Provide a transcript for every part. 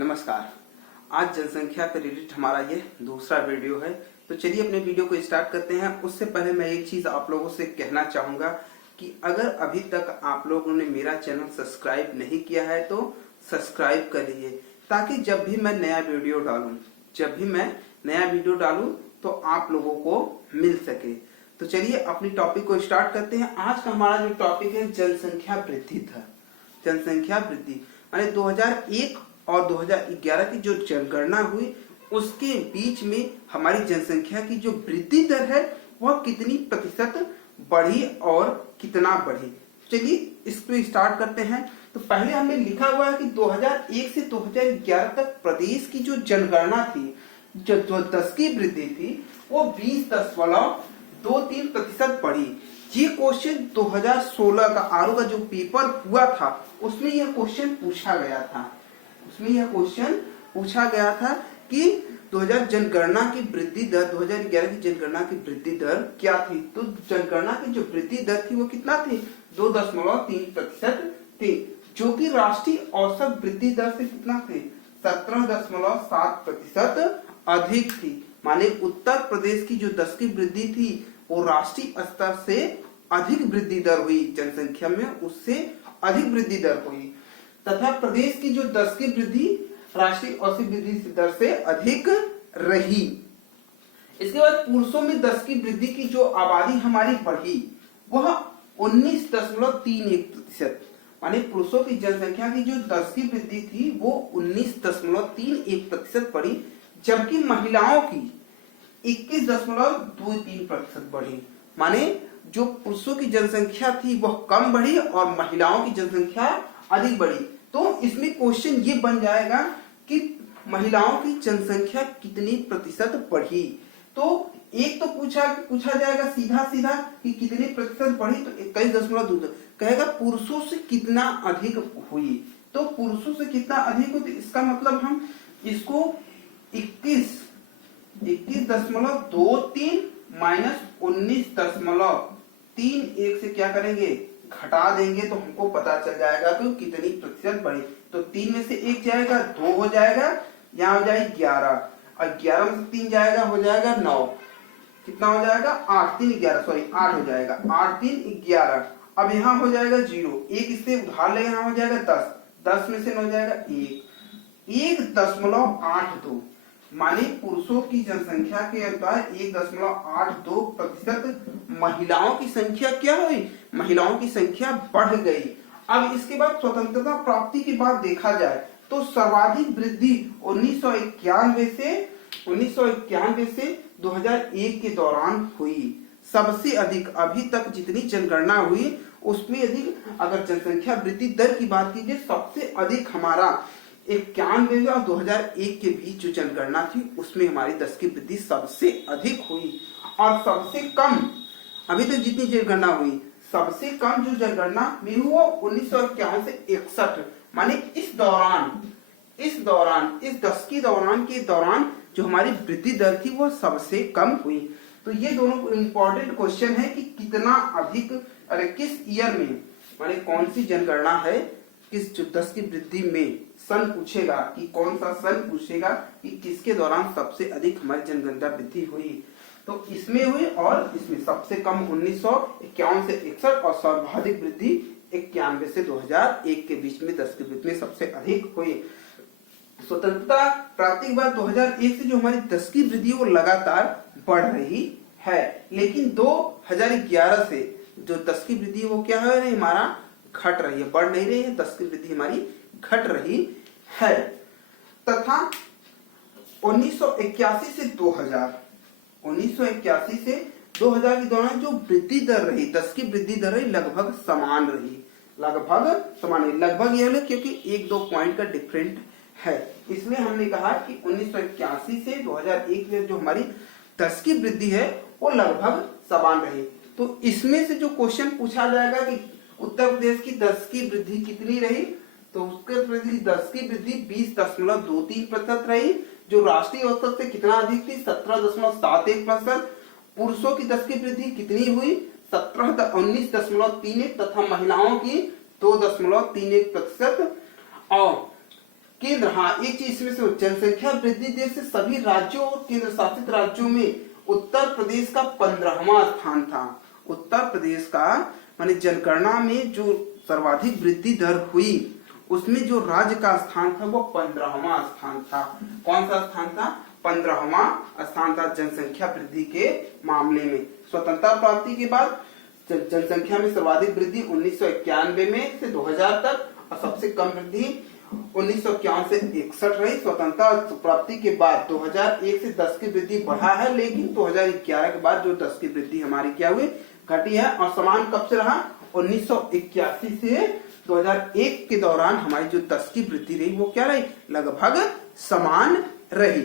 नमस्कार। आज जनसंख्या पे रिलेटेड हमारा ये दूसरा वीडियो है। तो चलिए अपने वीडियो को स्टार्ट करते हैं। उससे पहले मैं एक चीज आप लोगों से कहना चाहूंगा कि अगर अभी तक आप लोगों ने मेरा चैनल सब्सक्राइब नहीं किया है तो सब्सक्राइब कर लीजिए, ताकि जब भी मैं नया वीडियो डालूं तो आप लोगों को मिल सके। तो चलिए अपनी टॉपिक को स्टार्ट करते हैं। आज का हमारा जो टॉपिक है जनसंख्या वृद्धि था। जनसंख्या वृद्धि माने 2001 और 2011 की जो जनगणना हुई उसके बीच में हमारी जनसंख्या की जो वृद्धि दर है वह कितनी प्रतिशत बढ़ी और कितना बढ़ी। चलिए इसको स्टार्ट करते हैं। तो पहले हमने लिखा हुआ है कि 2001 से 2011 तक प्रदेश की जो जनगणना थी, जो 10 की वृद्धि थी, वो 20.23% बढ़ी। ये क्वेश्चन 2016 का आरओ का जो पेपर हुआ था उसमें यह क्वेश्चन पूछा गया था कि 2000 जनगणना की वृद्धि दर 2011 की जनगणना की वृद्धि दर क्या थी। तो जनगणना की जो वृद्धि दर थी वो कितना थी, 2.3% थी, जो कि राष्ट्रीय औसत वृद्धि दर से कितना थी, 17.7% अधिक थी। माने उत्तर प्रदेश की जो 10 की वृद्धि थी वो राष्ट्रीय स्तर से अधिक वृद्धि दर हुई, जनसंख्या में उससे अधिक वृद्धि दर हुई, तथा प्रदेश की जो 10 की वृद्धि राष्ट्रीय औसत वृद्धि दर से अधिक रही। इसके बाद पुरुषों में 10 की वृद्धि की जो आबादी हमारी बढ़ी वह 19.31%। माने पुरुषों की जनसंख्या की जो 10 की वृद्धि थी वो 19.31% बढ़ी, जबकि महिलाओं की 21.23% बढ़ी। माने जो पुरुषों की जनसंख्या थी वह कम बढ़ी और महिलाओं की जनसंख्या अधिक बढ़ी। तो इसमें क्वेश्चन ये बन जाएगा कि महिलाओं की जनसंख्या कितनी प्रतिशत बढ़ी। तो एक तो पूछा जाएगा सीधा कि कितनी प्रतिशत बढ़ी, तो 21.2 कहेगा पुरुषों से कितना अधिक हुई। तो पुरुषों से कितना अधिक हुई, तो इसका मतलब हम इसको 21.23 माइनस 19.31 से क्या करेंगे, घटा देंगे, तो हमको पता चल जाएगा तो कितनी प्रतिशत बढ़ी। तो 3 में से 1 जाएगा 2 हो जाएगा, यहाँ हो जाएगा 11 और 11 में से 3 जाएगा हो जाएगा 9, कितना हो जाएगा 8 3 11 सॉरी 8 हो जाएगा, 8 3 11। अब यहाँ हो जाएगा 0, 1 इससे उधार लेगा, यहाँ हो जाएगा 10, 10 में से 9 हो जाएगा 1.82। माने पुरुषों की जनसंख्या के अनुसार 1.82%। महिलाओं की संख्या क्या हुई, महिलाओं की संख्या बढ़ गई। अब इसके बाद स्वतंत्रता प्राप्ति की बात देखा जाए तो सर्वाधिक वृद्धि 1991 से 2001 के दौरान हुई। सबसे अधिक अभी तक जितनी जनगणना हुई उसमें अधिक, अगर जनसंख्या वृद्धि दर की बात कीजिए, सबसे अधिक हमारा 91 और 2001 के बीच जो जनगणना थी उसमें हमारी 10 की वृद्धि सबसे अधिक हुई। और सबसे कम अभी तक जितनी जनगणना हुई, सबसे कम जो जनगणना में हुआ 1951 से 61। माने इस 10 के दौरान जो हमारी वृद्धि दर थी वो सबसे कम हुई। तो ये दोनों इंपॉर्टेंट क्वेश्चन है कि कितना अधिक, अरे किस ईयर में, माने कौन सी जनगणना है, किस जो 10 की वृद्धि में सन पूछेगा कि कौन सा सन पूछेगा कि किसके दौरान सबसे अधिक हमारी जनगणना वृद्धि हुई। तो इसमें हुई और इसमें सबसे कम 1951 से 61 और सर्वाधिक वृद्धि 91 से 2001 के बीच में 10 की वृद्धि में सबसे अधिक हुई। स्वतंत्रता प्राप्ति के बाद 2001 से जो हमारी 10 की वृद्धि वो लगातार बढ़ रही है, लेकिन 2011 से जो 10 की वृद्धि वो क्या है, हमारा घट रही है, बढ़ नहीं रही है, 10 की वृद्धि हमारी घट रही है। तथा 1981 से 2000 के दौरान जो वृद्धि दर रही, 10 की वृद्धि दर रही लगभग समान रही, लगभग ये है क्योंकि 1-2 पॉइंट का डिफरेंट है। इसलिए हमने कहा कि 1981 से 2001 में जो हमारी 10 की वृद्धि है वो लगभग समान रही। तो इसमें से जो क्वेश्चन पूछा जाएगा कि उत्तर प्रदेश की 10 की वृद्धि कितनी रही, तो उत्तर प्रदेश की 10 की वृद्धि 20.23% रही, जो राष्ट्रीय औसत से कितना अधिक थी, 17.71%। पुरुषों की 10 की वृद्धि कितनी हुई, 19.31 तथा महिलाओं की 2.31%। और केंद्र, हाँ एक चीज इसमें से, जनसंख्या वृद्धि देश से सभी राज्यों और केंद्र शासित राज्यों में उत्तर प्रदेश का 15वां स्थान था। उत्तर प्रदेश का माने जनगणना में जो सर्वाधिक वृद्धि दर हुई उसमें जो राज्य का स्थान था वो 15वां स्थान था। कौन सा स्थान था? 15वां स्थान था जनसंख्या वृद्धि के मामले में। स्वतंत्रता प्राप्ति के बाद जनसंख्या में सर्वाधिक वृद्धि 1991 में से 2000 तक और सबसे कम वृद्धि 1951 से 61 रही। स्वतंत्रता प्राप्ति के बाद 2001 से 10 की वृद्धि बढ़ा है, लेकिन 2011 के बाद जो 10 की वृद्धि हमारी क्या हुई? घटी है। और समान कब से रहा? 1981 से 2001 के दौरान हमारी जो 10 की वृद्धि रही वो क्या रही? लगभग समान रही।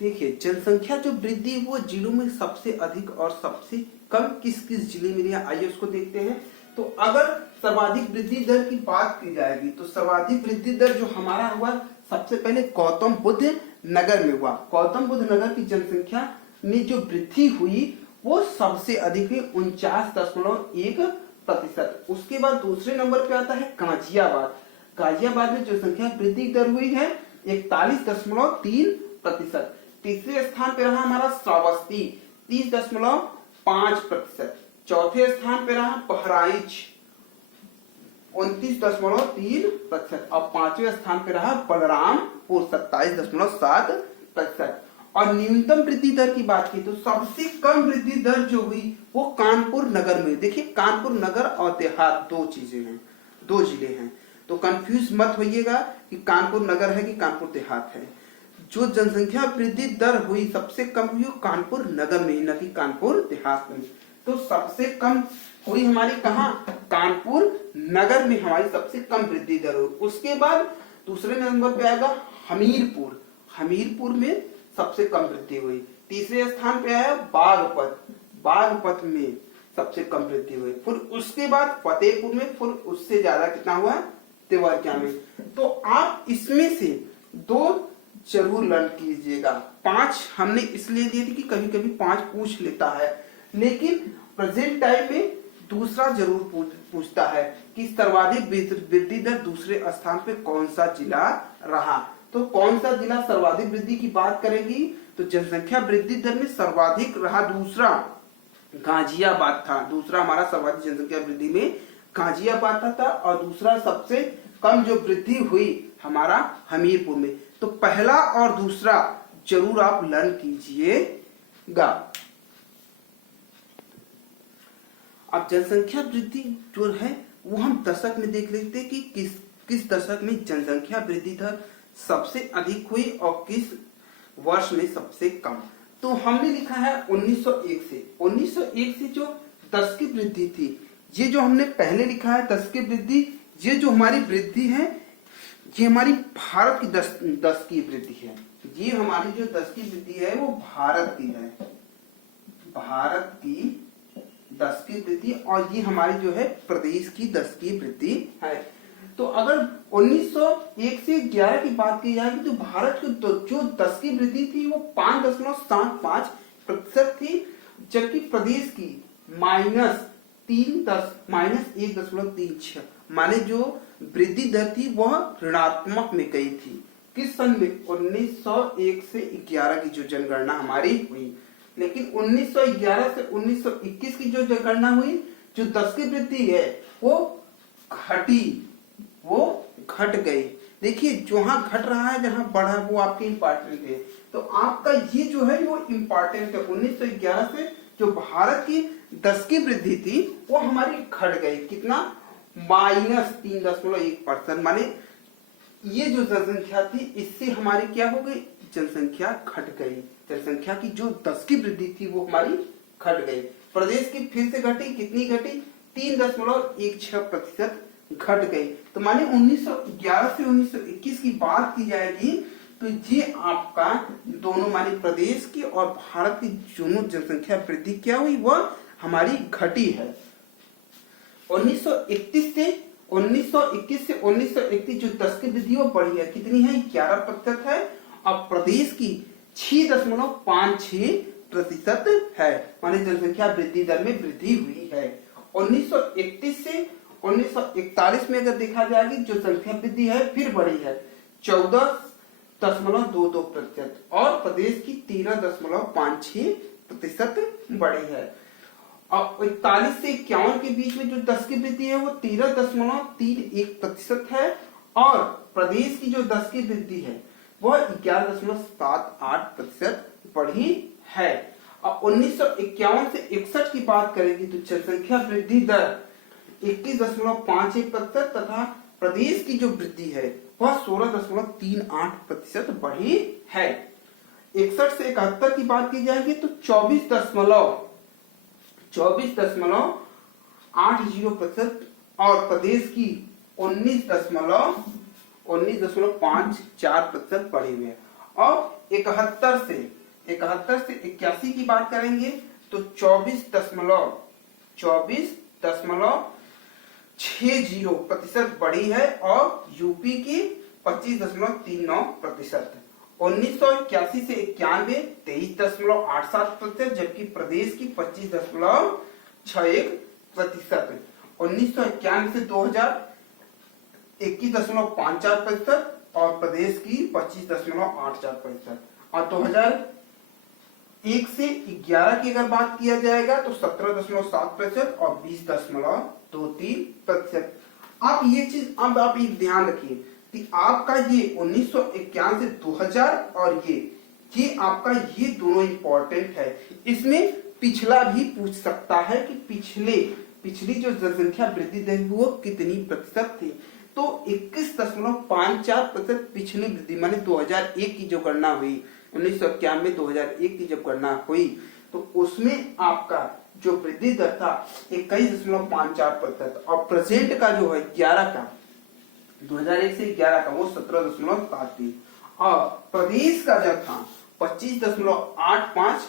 देखिए जनसंख्या जो वृद्धि वो जिलों में सबसे अधिक और सबसे कम किस किस जिले में रही है, आइए उसको देखते हैं। तो अगर सर्वाधिक वृद्धि दर की बात की जाएगी तो सर्वाधिक वृद्धि दर जो हमारा हुआ सबसे पहले गौतम बुद्ध नगर में हुआ। गौतम बुद्ध नगर की जनसंख्या में जो वृद्धि हुई वो सबसे अधिक है, 49.1%। उसके बाद दूसरे नंबर पे आता है गाजियाबाद। गाजियाबाद में जो संख्या वृद्धि दर हुई है 41.3%। तीसरे स्थान पे रहा हमारा श्रावस्ती 30.5%। चौथे स्थान पे रहा बहराइच 29.3% और पांचवें स्थान पे रहा बलरामपुर 27.7%। और न्यूनतम वृद्धि दर की बात की तो सबसे कम वृद्धि दर जो हुई वो कानपुर नगर में। देखिए कानपुर नगर और देहात दो चीजें हैं, दो जिले हैं, तो कंफ्यूज मत होइएगा कि कानपुर नगर है कि कानपुर देहात है। जो जनसंख्या वृद्धि दर हुई सबसे कम हुई कानपुर नगर में, न कि कानपुर देहात में। तो सबसे कम हुई हमारी कहाँ? कानपुर नगर में हमारी सबसे कम वृद्धि दर हुई। उसके बाद दूसरे नंबर पे आएगा हमीरपुर। हमीरपुर में सबसे कम वृद्धि हुई। तीसरे स्थान पे आया बागपत। बागपत में सबसे कम वृद्धि हुई। फिर उसके बाद फतेहपुर में, फिर उससे ज्यादा कितना हुआ? देवरिया में। तो आप इसमें से दो जरूर लर्न कीजिएगा। 5 हमने इसलिए दिए थे कि कभी कभी 5 पूछ लेता है, लेकिन प्रेजेंट टाइम में दूसरा जरूर पूछता है कि सर्वाधिक वृद्धि दर दूसरे स्थान पे कौन सा जिला रहा। तो कौन सा जिला सर्वाधिक वृद्धि की बात करेगी तो जनसंख्या वृद्धि दर में सर्वाधिक रहा दूसरा गाजियाबाद था। दूसरा हमारा सर्वाधिक जनसंख्या वृद्धि में गाजियाबाद था और दूसरा सबसे कम जो वृद्धि हुई हमारा हमीरपुर में। तो पहला और दूसरा जरूर आप लर्न कीजिएगा। अब जनसंख्या वृद्धि जो है वो हम दशक में देख लेते हैं कि किस दशक में जनसंख्या वृद्धि दर सबसे अधिक हुई और किस वर्ष में सबसे कम। तो हमने लिखा है 1901 से। 1901 से जो 10 की वृद्धि थी, ये जो हमने पहले लिखा है 10 की वृद्धि, ये जो हमारी वृद्धि है ये हमारी भारत की 10 की वृद्धि है। ये हमारी जो 10 की वृद्धि है वो भारत की है, भारत की 10 की वृद्धि, और ये हमारी जो है प्रदेश की 10 की वृद्धि है। तो अगर 1901 से 11 की बात की जाए तो भारत की जो 10 की वृद्धि थी वो 5.75% थी, जबकि प्रदेश की -1.36 माने जो वृद्धि दर थी वह ऋणात्मक में गई थी। किस सन में? 1901 से 11 की जो जनगणना हमारी हुई। लेकिन 1911 से 1921 की जो जनगणना हुई, जो 10 की वृद्धि है वो घट गई। देखिए जहां घट रहा है जहां बढ़ा वो आपके इंपॉर्टेंट है। तो आपका ये जो है वो इंपॉर्टेंट है। 1911 से जो भारत की 10 की वृद्धि थी वो हमारी घट गई। कितना? -3.1%। माने ये जो जनसंख्या थी इससे हमारी क्या हो गई? जनसंख्या घट गई। जनसंख्या की जो 10 की वृद्धि थी वो हमारी घट गई। प्रदेश की फिर से घटी। कितनी घटी? 3.16% घट गई। तो माने 1911 से 1921 की बात की जाएगी तो ये आपका दोनों माने प्रदेश की और भारत की दोनों जनसंख्या वृद्धि क्या हुई? वह हमारी घटी है। 1921 से 1931 जो 10 की वृद्धि वो बढ़ी है। कितनी है? 11% है। और प्रदेश की 6.56% है, माने जनसंख्या वृद्धि दर में वृद्धि हुई है। 1931 से 1941 में अगर देखा जाएगी जो संख्या वृद्धि है फिर बढ़ी है 14.22% और प्रदेश की 13.56% बढ़ी है। और 41 से 51 के बीच में जो 10 की वृद्धि है वो 13.31% है और प्रदेश की जो 10 की वृद्धि है वह 11.78% बढ़ी है। और 1951 से 61 की बात करेंगे तो जनसंख्या वृद्धि दर 21.51% तथा प्रदेश की जो वृद्धि है वह 16.38% बढ़ी है। 61 से 71 की बात की जाएगी तो 24.80% और प्रदेश की 19.54% बढ़ी हुई है। और 71 से 81 की बात करेंगे तो 24.60% बढ़ी है और यूपी की 25.39%। 1981 से 91 23.87%, जबकि प्रदेश की 25.61%। 1991 से 2000 21.54% और प्रदेश की 25.84%। और 2001 से 11 की अगर बात किया जाएगा तो 17.7% और 20.23%। आप ये चीज अब आप एक ध्यान रखिए कि आपका ये 1991 से 2000 और ये आपका ये दोनों इंपॉर्टेंट है। इसमें पिछला भी पूछ सकता है कि पिछली जो जनसंख्या वृद्धि दर वो कितनी प्रतिशत थी। तो 21.54% पिछली वृद्धि माने 2001 की जो गणना हुई 1991 में 2001 की जब गणना हुई तो उसमें आपका जो वृद्धि दर था 21.54% और प्रेजेंट का जो है 11 का 2001 से 11 का वो 17.73 और प्रदेश का जो था 25.85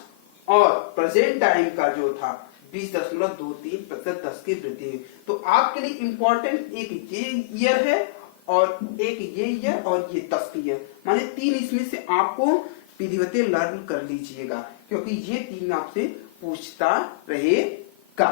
और प्रेजेंट टाइम का जो था 20.23% 10 की वृद्धि। तो आपके लिए इंपॉर्टेंट एक ये ईयर है और एक ये ईयर और ये 10 की ईयर माने 3 इसमें से आपको विधिवत लर्न कर लीजिएगा क्योंकि ये 3 आपसे पूछता रहेगा।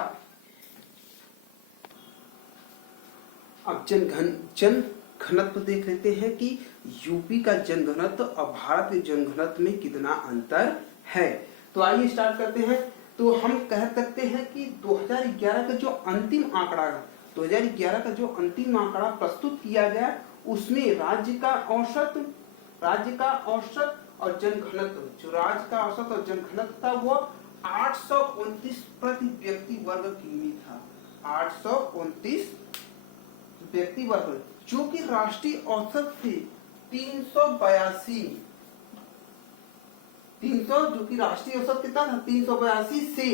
अब जन घनत्व देख लेते हैं कि यूपी का जनघनत्व और भारत के जनघनत्व में कितना अंतर है। तो आइए स्टार्ट करते हैं। तो हम कह सकते हैं कि 2011 का जो अंतिम आंकड़ा 2011 का जो अंतिम आंकड़ा प्रस्तुत किया गया उसमें राज्य का औसत और जनघनत्व जो राज्य का औसत और जनघनत्व था वो 829 प्रति व्यक्ति वर्ग किमी था। 829 व्यक्ति वर्ग जो कि राष्ट्रीय औसत से 382 जो कि राष्ट्रीय औसत कितना था 382 से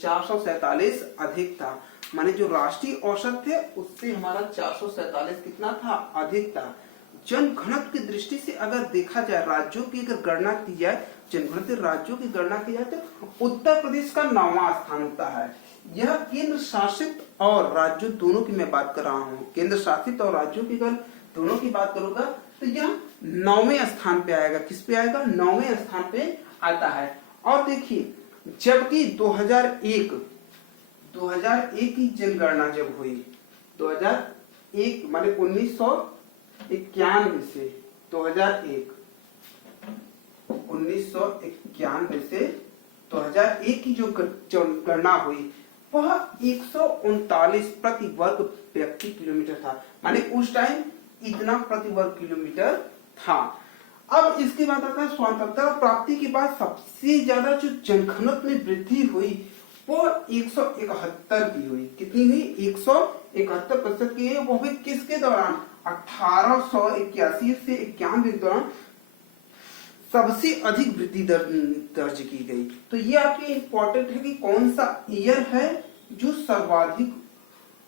447 अधिक था। माने जो राष्ट्रीय औसत थे उससे हमारा 447 कितना था अधिक था। जनघनत्व की दृष्टि से अगर देखा जाए राज्यों की अगर गणना की जाए जनघनत्व राज्यों की गणना की जाए तो उत्तर प्रदेश का 9वां स्थान होता है। यह केंद्र शासित और राज्यों दोनों की मैं बात कर रहा हूँ। केंद्र शासित और राज्यों की अगर दोनों की बात करूंगा तो यह 9वें स्थान पे आएगा। किस पे आएगा 9वें स्थान पे आता है। और देखिए जबकि 2001 की जनगणना जब हुई 2001 माने 1991 से 1991 से 2001 की जो गणना हुई वह 139 प्रति वर्ग व्यक्ति किलोमीटर था। माने उस टाइम इतना प्रति वर्ग किलोमीटर था। अब इसके बाद आता है स्वतंत्रता प्राप्ति के बाद सबसे ज्यादा जो जनघनत्व में वृद्धि हुई वो 171 की हुई। कितनी हुई 171% की है। वो भी किसके दौरान 1881 से 91 के दौरान सबसे अधिक वृद्धि दर्ज की गई। तो ये आपके इंपॉर्टेंट है कि कौन सा ईयर है जो सर्वाधिक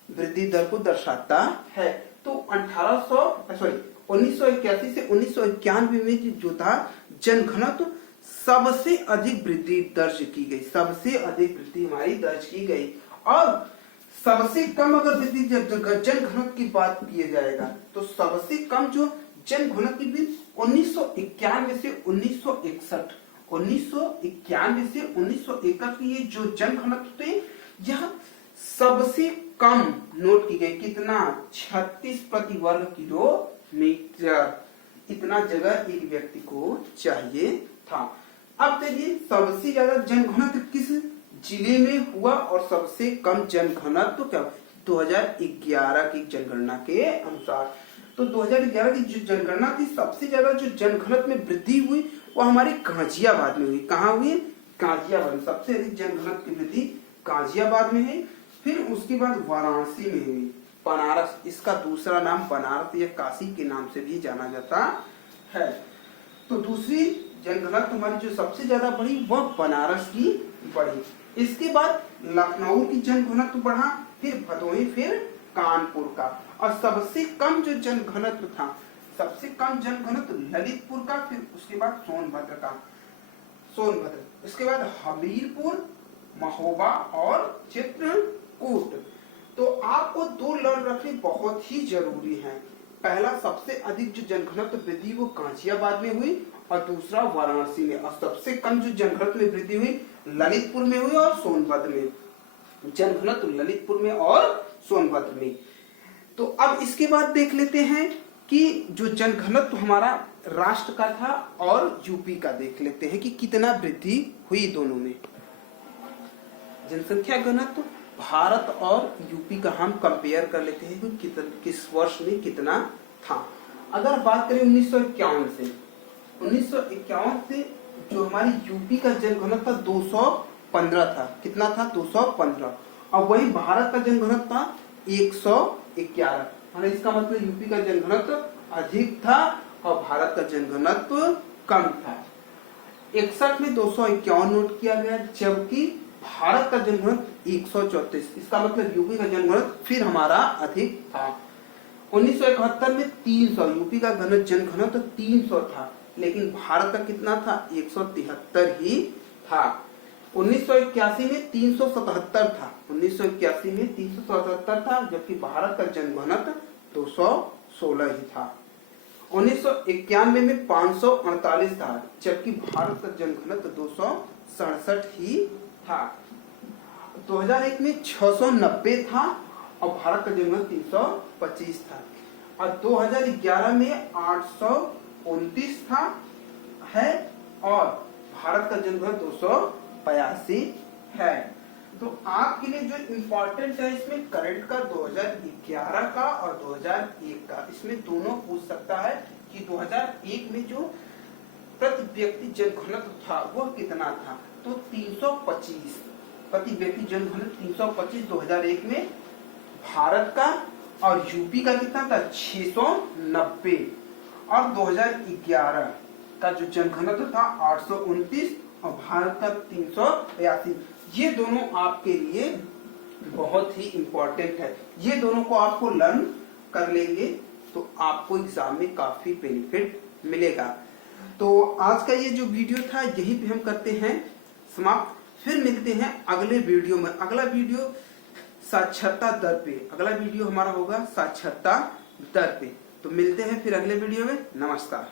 वृद्धि दर को दर्शाता है। तो 1981 से 1991 में जो था जनघनत्व सबसे अधिक वृद्धि दर्ज की गई। सबसे अधिक वृद्धि हमारी दर्ज की गई। और सबसे कम अगर वृद्धि जनघनत्व की बात किया जाएगा तो सबसे कम जो जनघनत्व की 1991 से 1961 1991 से 1961 की ये जो जनघनत्व थे यह सबसे कम नोट की गई। कितना? 36 प्रति वर्ग किलोमीटर। इतना जगह एक व्यक्ति को चाहिए था। अब देखिए सबसे ज्यादा जनघनत्व किस जिले में हुआ और सबसे कम जनघनत्व क्या? 2011 की जनगणना के अनुसार। तो 2011 की जो जनगणना थी, सबसे ज्यादा जो जनघनत्व में वृद्धि हुई वो हमारे गाजियाबाद में हुई। कहाँ हुई? गाजियाबाद में सबसे अधिक जनघनत्व की वृद्धि गाजियाबाद में है। फिर उसके बाद वाराणसी में हुई। बनारस, इसका दूसरा नाम बनारस या काशी के नाम से भी जाना जाता है। तो दूसरी जनघनत्व हमारी जो सबसे ज्यादा बढ़ी वह बनारस की बढ़ी। इसके बाद लखनऊ की जनघनत्व बढ़ा, फिर भदोही, फिर कानपुर का। और सबसे कम जो जनघनत्व था, सबसे कम जनघनत्व ललितपुर का, फिर उसके बाद सोनभद्र का। सोनभद्र, उसके बाद हमीरपुर, महोबा और चित्रकूट। तो आपको दो लड़ रखने बहुत ही जरूरी है। पहला सबसे अधिक जो जनघनत्व वृद्धि वो गाजियाबाद में हुई और दूसरा वाराणसी में। और सबसे कम जो जनघनत्व में वृद्धि हुई ललितपुर में हुई और सोनभद्र में। जनघनत्व ललितपुर में और सोनभद्र में। तो अब इसके बाद देख लेते हैं कि जो जनघनत्व हमारा राष्ट्र का था और यूपी का देख लेते हैं कि कितना वृद्धि हुई दोनों में। जनसंख्या घनत्व भारत और यूपी का हम कंपेयर कर लेते हैं कि किस वर्ष में कितना था। अगर बात करें 1951 से, 1951 से जो हमारी यूपी का जनघनत्व था 215 था। कितना था? 215। और वही भारत का जनघनत्व था 111। मतलब इसका मतलब यूपी का जनघनत्व अधिक था और भारत का जनघनत्व कम था। 61 में 251 नोट किया गया, जबकि भारत का जनघनत्व 134। इसका मतलब यूपी का जनघनत्व फिर हमारा अधिक था। 1971 में 300, यूपी का जनघनत्व 300 था, लेकिन भारत का कितना था? 173 ही था। 1981 में 377 था, 1981 में 377 था, जबकि भारत का जनघनत्व 216 ही था। 1991 में 548 था, जबकि भारत का जनघनत्व 267 ही था। 2001 में 690 था और भारत का जनघनत्व 325 था। और 2011 में 829 था है और भारत का जनघनत्व 282 है। तो आपके लिए जो इम्पोर्टेंट है इसमें करंट का 2011 का और 2001 का, इसमें दोनों पूछ सकता है कि 2001 में जो प्रति व्यक्ति जनघनत्व था वह कितना था? तो 325 प्रति व्यक्ति जनघनत्व 325 2001 में भारत का। और यूपी का कितना था? 690। और 2011 का जो जनघनत्व था 829 और भारत का 382। ये दोनों आपके लिए बहुत ही इंपॉर्टेंट है। ये दोनों को आपको लर्न कर लेंगे तो आपको एग्जाम में काफी बेनिफिट मिलेगा। तो आज का ये जो वीडियो था यही पे हम करते हैं समाप्त। फिर मिलते हैं अगले वीडियो में। अगला वीडियो साक्षरता दर पे, अगला वीडियो हमारा होगा साक्षरता दर पे। तो मिलते हैं फिर अगले वीडियो में। नमस्कार।